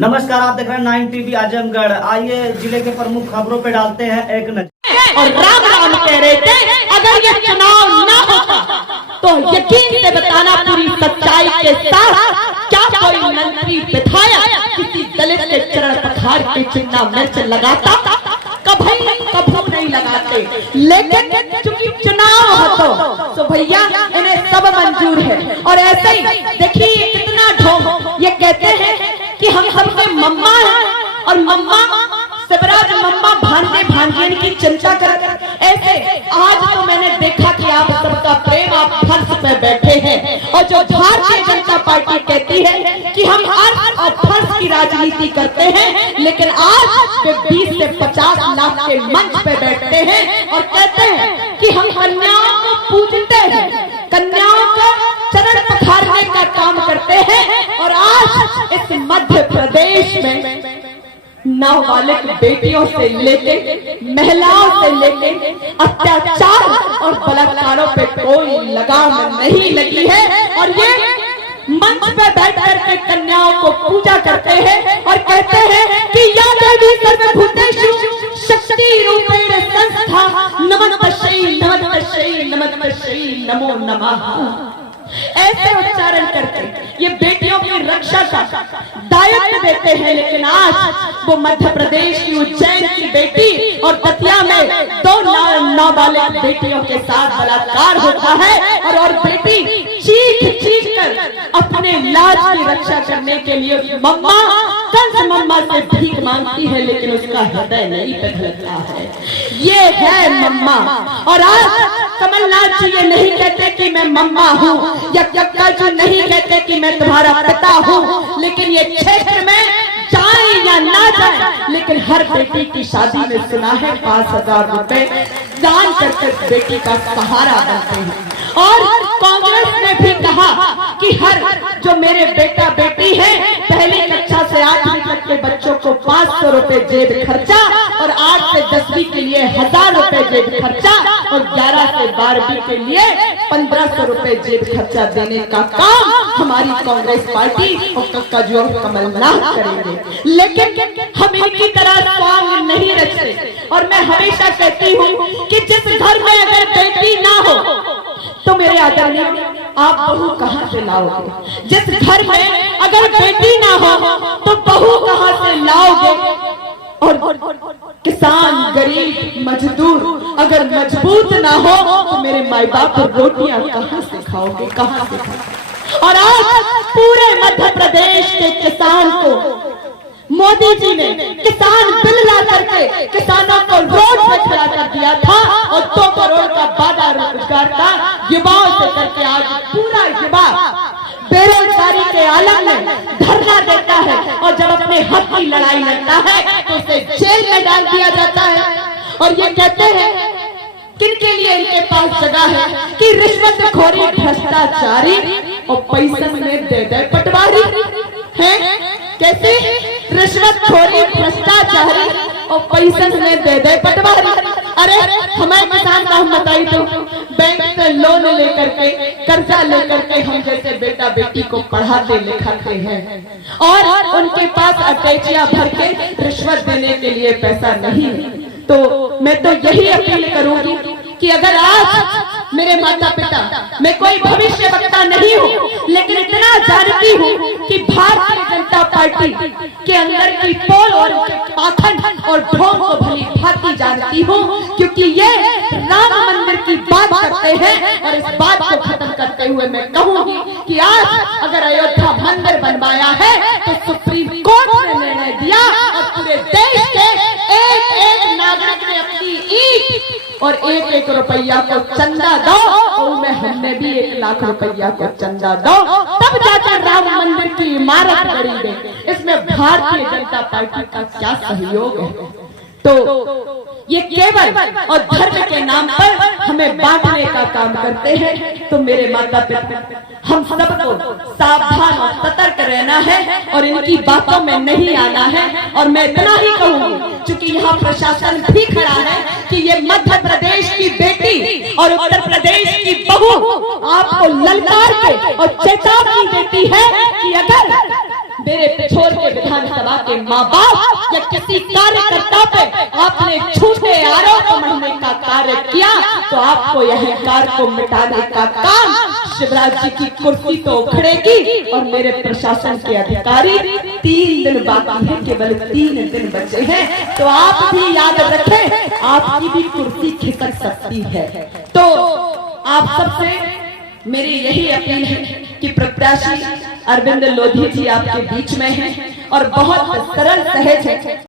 नमस्कार, आप देख रहे हैं 9 टीवी आजमगढ़। आइए जिले के प्रमुख खबरों पे डालते हैं एक नजर। और राम राम कह रहे थे, अगर ये चुनाव ना होता तो यकीन से बताना पूरी सच्चाई के साथ, क्या कोई मंत्री विधायक किसी दलित के चरण पखार के चिन्ह मिर्च लगाता? कभी नहीं लगाते। लेकिन चूंकि चुनाव हो तो भैया इन्हें सब मंजूर है। और ऐसे ही देखिए कितना ढोंग, ये कहते हैं कि हम सबसे मम्मा हैं और मम्मा शिवराज मम्मा भांजे भांजियन की चिंता कर। ऐसे आज तो मैंने देखा कि आप सबका प्रेम आप फर्श पे बैठे हैं, और जो भारतीय जनता पार्टी कहती है कि हम अर्थ और फर्श की राजनीति करते हैं, लेकिन आज वे 20 से 50 लाख के मंच पे बैठते हैं और कहते हैं कि हम कन्याओं को पूजते हैं, कन्याओं को चरण पखारने का काम करते हैं। और आज इस मध्य प्रदेश में नाबालिग बेटियों से लेके महिलाओं से लेके अत्याचार और बलात्कारों पे कोई लगाम नहीं लगी है। और ये मंच पे बैठ करके कन्याओं को पूजा करते हैं और कहते हैं कि या देवी सर्वभूतेषु शक्ति रूपेण संस्था नमस्तै नमस्तै नमस्तै नमो नमः। ऐसे उच्चारण करके ये बेटियों की रक्षा का दायित्व देते हैं। लेकिन आज वो मध्य प्रदेश की उज्जैन की बेटी और दतिया में 2 नाबालिग बेटियों के साथ बलात्कार होता है, और बेटी चीख कर अपने लाज की रक्षा करने के लिए मम्मा कंस मम्मा से भीख मांगती है, लेकिन उसका हृदय नहीं पिघलता है। ये है मम्मा। और आज कमलनाथ जी ये नहीं कहते कि मैं मम्मा हूँ, या कक्का जी नहीं कहते कि मैं तुम्हारा पिता हूँ, लेकिन ये क्षेत्र में जाए या ना जाए, लेकिन हर बेटी की शादी में सुना है 5,000 रुपए दान करके बेटी का सहारा बनते हैं। और कांग्रेस ने भी कहा कि हर जो मेरे बेटा बेटी है, पहली कक्षा से 8वीं तक के बच्चों को 500 रुपए जेब खर्चा, और 8 से 10वीं के लिए 1000 रुपए जेब खर्चा, और 11 से 12वीं के लिए 1500 रुपए जेब खर्चा देने का काम हमारी कांग्रेस पार्टी और कक्का जी और कमलनाथ करेंगे। लेकिन हम इनकी तरह सॉन्ग नहीं रचते। और मैं हमेशा कहती हूँ कि जिस घर में अगर बेटी ना हो तो मेरे आदरणीय आप बहू कहाँ से लाओगे? जिस घर में अगर बेटी ना हो तो बहू कहाँ से लाओगे? और किसान गरीब मजदूर अगर मजबूत ना हो तो मेरे माई बाप रोटियां कहाँ से खाओगे, कहाँ से खाओगे? और आज पूरे मध्य प्रदेश के किसान को मोदी जी ने किसान बिल ला करके किसानों को रोड पर खड़ा कर दिया था, और 2 करोड़ का वादा रोजगार का युवाओं से करके आज पूरा युवा बेरोजगारी के आलम में धरना देता है, और जब अपने हक की लड़ाई लड़ता है तो उसे जेल में डाल दिया जाता है। और ये कहते हैं किनके लिए इनके पास जगह है कि रिश्वतखोरी भ्रष्टाचारी और पैसा में दे दे पटवारी है। कैसे? रिश्वतखोरी भ्रष्टाचारी और पैसा में दे दे पटवारी। अरे हमारे किसान का हम बताई तो बैंक से लोन लेकर के कर्जा लेकर के हम जैसे बेटा बेटी को पढ़ाते लिखाते हैं, और उनके पास अटैचियां भर के रिश्वत देने के लिए पैसा नहीं। तो मैं तो यही अपील करूंगी कि अगर आज मेरे माता पिता, मैं कोई भविष्य वक्ता नहीं हूँ, लेकिन इतना जानती हूँ कि भारतीय जनता पार्टी के अंदर की पोल और पाखंड और ढोंग को भली भांति जानती हूँ, क्योंकि ये राम मंदिर की बात करते हैं। और इस बात को खत्म करते हुए मैं कहूँगी कि आज अगर अयोध्या मंदिर बनवाया है तो सुप्रीम कोर्ट ने निर्णय दिया, और पूरे देश के एक नागरिक ने अपनी ईंट और 1-1 रुपया को चंदा दो, और में हमने भी 1 लाख रुपया को चंदा दो, तब जाकर राम मंदिर की इमारत गढ़ी गई। इसमें भारतीय जनता पार्टी का क्या सहयोग है? तो ये केवल और धर्म के नाम पर हमें बांटने का काम करते हैं। तो मेरे माता पिता, हम सबको सावधान और सतर्क रहना है और इनकी बातों में नहीं आना है। और मैं इतना ही कहूंगी, क्योंकि यहाँ प्रशासन भी खड़ा है, कि ये मध्य प्रदेश की बेटी और उत्तर प्रदेश की बहू आपको ललकार के और चेतावनी देती है कि अगर मेरे पिछोर के विधानसभा के माँ बाप या किसी कार्यकर्ता पे आपने झूठे आरोप मढ़ने का कार्य किया तो आपको यह अहंकार को मिटाने का काम शिवराज जी की कुर्सी तो उखड़ेगी और मेरे प्रशासन के अधिकारी 3 दिन बाकी है, केवल 3 दिन बचे हैं, तो आप भी याद रखें आपकी भी कुर्सी खिसक सकती है। तो आप सबसे मेरी यही अपील है कि प्रत्याशी अरविंद लोधी जी आपके बीच में हैं और बहुत सरल सहज है।